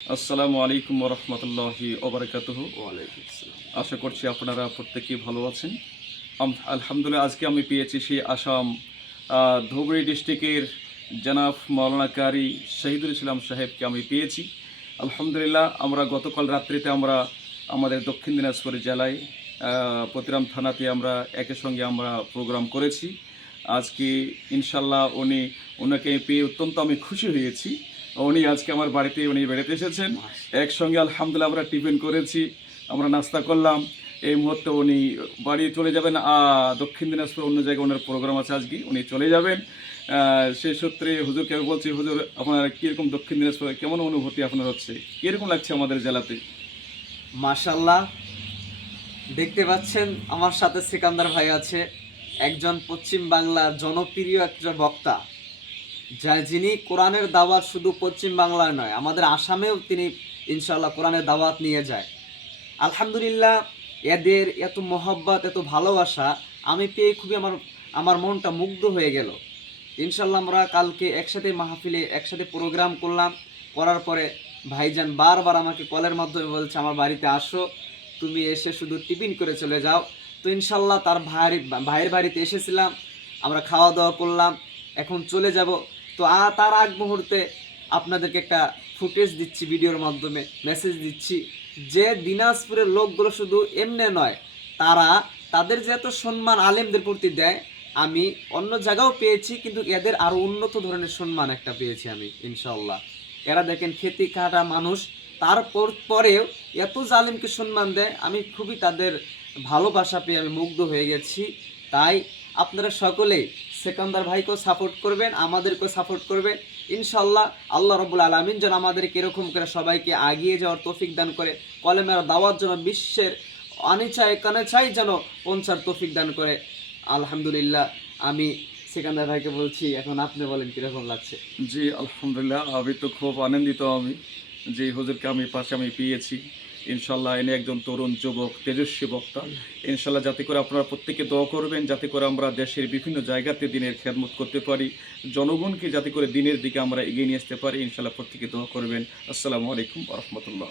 আসসালামু আলাইকুম ওয়া রাহমাতুল্লাহি ওয়া বারাকাতুহু। ওয়ালাইকুম আসসালাম। আশা করছি আপনারা প্রত্যেকেই ভালো আছেন। আলহামদুলিল্লাহ আজকে আমি পেয়েছি সেই আসাম ধুবড়ী ডিস্ট্রিক্টের জনাব মাওলানা কারি শহীদুল ইসলাম সাহেবকে আমি পেয়েছি। আলহামদুলিল্লাহ আমরা গতকাল রাত্রিতে আমরা আমাদের দক্ষিণ দিনাজপুর জেলায় পতিরাম থানাতে আমরা একের সঙ্গে আমরা প্রোগ্রাম করেছি। আজকে ইনশাল্লাহ ওনাকে পেয়ে অত্যন্ত আমি খুশি হয়েছি। উনি আজকে আমার বাড়িতে বেড়াতে এসেছেন। একসঙ্গে আলহামদুলিল্লাহ আমরা টিফিন করেছি, আমরা নাস্তা করলাম। এই মুহূর্তে উনি বাড়ি চলে যাবেন, দক্ষিণ দিনাজপুর অন্য জায়গায় ওনার প্রোগ্রাম আছে, আজকে উনি চলে যাবেন। সেই সূত্রে হুজুরকে আমি বলছি, হুজুর আপনার কীরকম দক্ষিণ দিনাজপুরে কেমন অনুভূতি আপনার হচ্ছে, কীরকম লাগছে আমাদের জেলাতে? মাশাআল্লাহ, দেখতে পাচ্ছেন আমার সাথে সিকান্দার ভাই আছে, একজন পশ্চিম বাংলার জনপ্রিয় একজন বক্তা, যিনি কোরআনের দাওয়াত শুধু পশ্চিম বাংলায় নয়, আমাদের আসামেও তিনি ইনশাআল্লাহ কোরআনের দাওয়াত নিয়ে যায়। আলহামদুলিল্লাহ, এদের এত মহব্বত, এত ভালোবাসা আমি পেয়ে খুবই আমার মনটা মুগ্ধ হয়ে গেল। ইনশাআল্লাহ আমরা কালকে একসাথে মাহফিলে একসাথে প্রোগ্রাম করলাম। করার পরে ভাইজান বারবার আমাকে কলের মাধ্যমে বলছে, আমার বাড়িতে আসো, তুমি এসে শুধু টিফিন করে চলে যাও। তো ইনশাআল্লাহ তার ভাইয়ের বাড়িতে এসেছিলাম, আমরা খাওয়া দাওয়া করলাম, এখন চলে যাব। তো তার আগ মুহূর্তে আপনাদেরকে একটা ফুটেজ দিচ্ছি, ভিডিওর মাধ্যমে মেসেজ দিচ্ছি যে দিনাজপুরের লোকগুলো শুধু এমনি নয়, তাদের যে এত সম্মান আলেমদের প্রতি দেয়, আমি অন্য জায়গাও পেয়েছি, কিন্তু এদের আরও উন্নত ধরনের সম্মান একটা পেয়েছি আমি ইনশাআল্লাহ। এরা দেখেন খেতি কাটা মানুষ, পরেও এত জালিমকে সম্মান দেয়। আমি খুবই তাদের ভালোবাসা পেয়ে আমি মুগ্ধ হয়ে গেছি। তাই আপনারা সকলেই সেকান্দার ভাইকেও সাপোর্ট করবেন, আমাদেরকেও সাপোর্ট করবেন ইনশাআল্লাহ। আল্লাহ রাব্বুল আলামিন যেন আমাদেরকে এরকম করে সবাইকে এগিয়ে যাওয়ার তৌফিক দান করে, কলেমের দাওয়াত যেন বিশ্বের অনিচায় কানেচাই যেন পৌঁছার তৌফিক দান করে। আলহামদুলিল্লাহ, আমি সেকান্দার ভাইকে বলছি, এখন আপনি বলেন কীরকম লাগছে? জি আলহামদুলিল্লাহ, আমি তো খুব আনন্দিত আমি যে হুজুরকে পাশে পেয়েছি। ইনশাল্লাহ এনে একজন তরুণ যুবক তেজস্বী বক্তা। ইনশাল্লাহ যাতে করে আপনারা প্রত্যেকে দোয়া করবেন, যাতে করে আমরা দেশের বিভিন্ন জায়গাতে দিনের খেদমত করতে পারি, জনগণকে যাতে করে দিনের দিকে আমরা এগিয়ে নিয়ে আসতে পারি। ইনশাল্লাহ প্রত্যেকে দোয়া করবেন। আসসালামু আলাইকুম ওয়া রাহমাতুল্লাহ।